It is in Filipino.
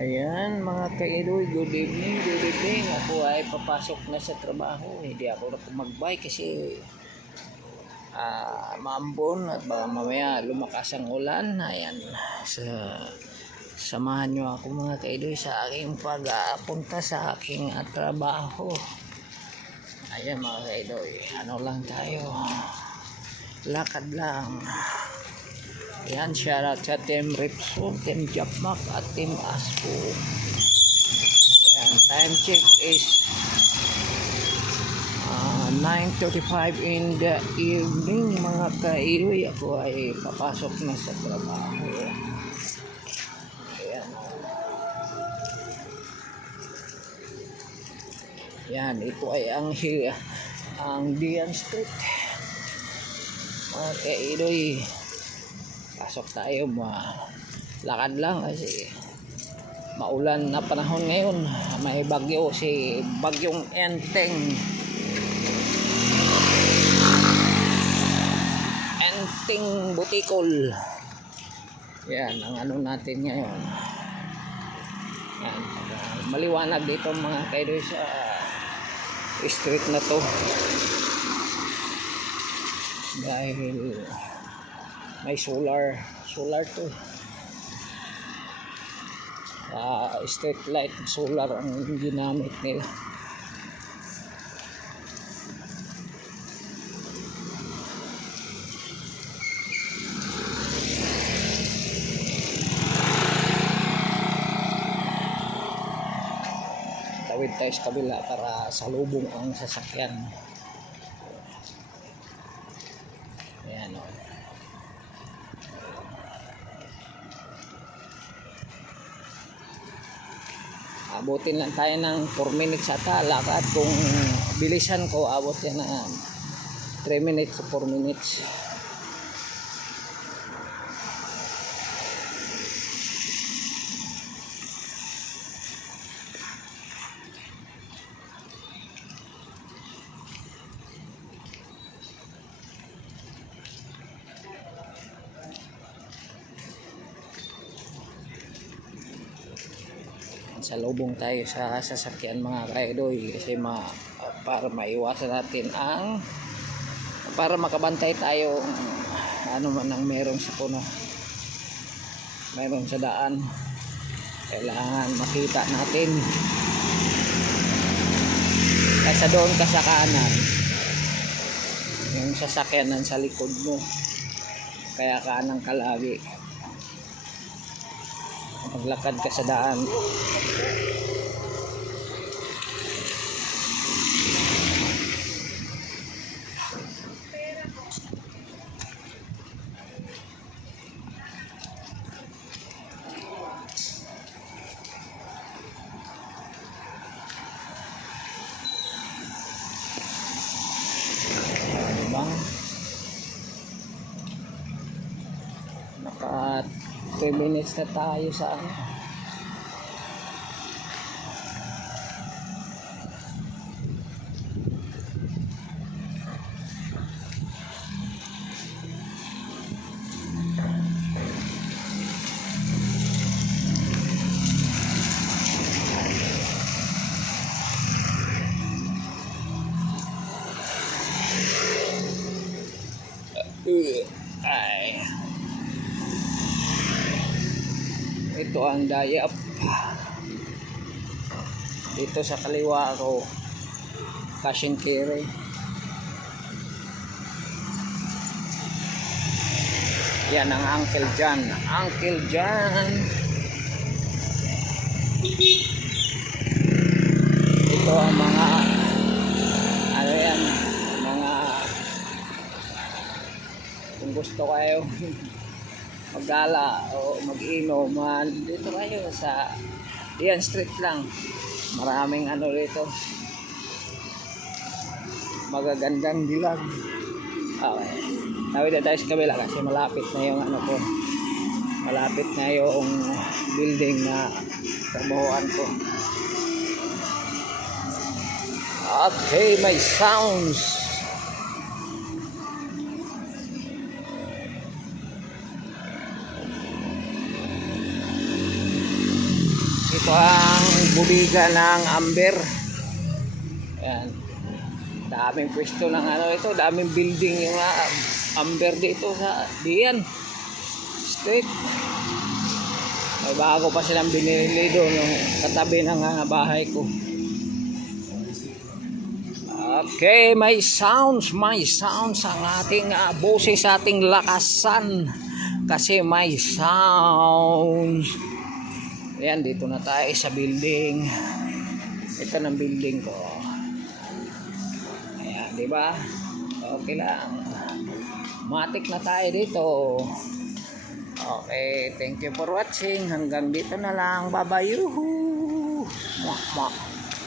Ayan mga kaidoy, good evening, good evening. Ako ay papasok na sa trabaho. Hindi ako na magbike kasi maambon at baka mamaya lumakas ang ulan. Ayan, samahan nyo ako mga kaidoy sa aking pag-apunta sa aking trabaho. Ayan mga kaidoy, ano lang tayo, lakad lang. Ayan, shoutout sa Team Ripson, Team Japmak at Team Aspo. Ayan, time check is 9:35 in the evening mga kaidoy. Ako ay papasok na sa trabaho. Ayan. Ayan, ito ay ang Dian Street. Mga kaidoy, pasok tayo, lakad lang kasi maulan na panahon ngayon. May bagyo, bagyong Enteng Butikol. Yan ang ano natin ngayon. Yan, maliwanag dito mga kaidoy sa street na to dahil may solar to. Street light solar ang ginamit nila. Tawid tayo sa kabila para salubong ang sasakyan. Ayan o. Abutin lang tayo ng 4 minutes ata lakad. Kung bilisan ko, abot yan na 3 minutes to 4 minutes. Salubong tayo sa sasakyan mga kaidoy kasi para maiwasan natin para makabantay tayo ano man ang meron sa puno, meron sa daan, kailangan makita natin. Kaysa doon ka sa kanan, yung sasakyan sa likod mo, kaya kanan ka lagi maglakad ka sa daan. Bang naka 3 minutes na tayo sa ito ang dayap. Dito sa kaliwa ko, cash and carry. Yan ang Uncle John. Ito ang mga ano yan, mga kung gusto kayo maggala o mag-inom, dito kayo sa Dian Street lang. Maraming ano rito, magagandang dilag. Okay, tawid na tayo sa kabila kasi malapit na yung ano ko, malapit na yung building na trabahoan ko. Okay, may sounds. Ito ang buliga ng Amber. Ayan. Daming pwesto ng ano ito, daming building yung Amber dito sa diyan. Street. May bago pa silang binili doon yung katabi ng bahay ko. Okay, may sounds ang ating boses, ating lakasan kasi may sounds. Ayan, dito na tayo sa building. Ito ng building ko. Ayan, di ba? Okay lang. Matik na tayo dito. Okay, thank you for watching. Hanggang dito na lang. Bye-bye. Yuhu! Mwah, mwah.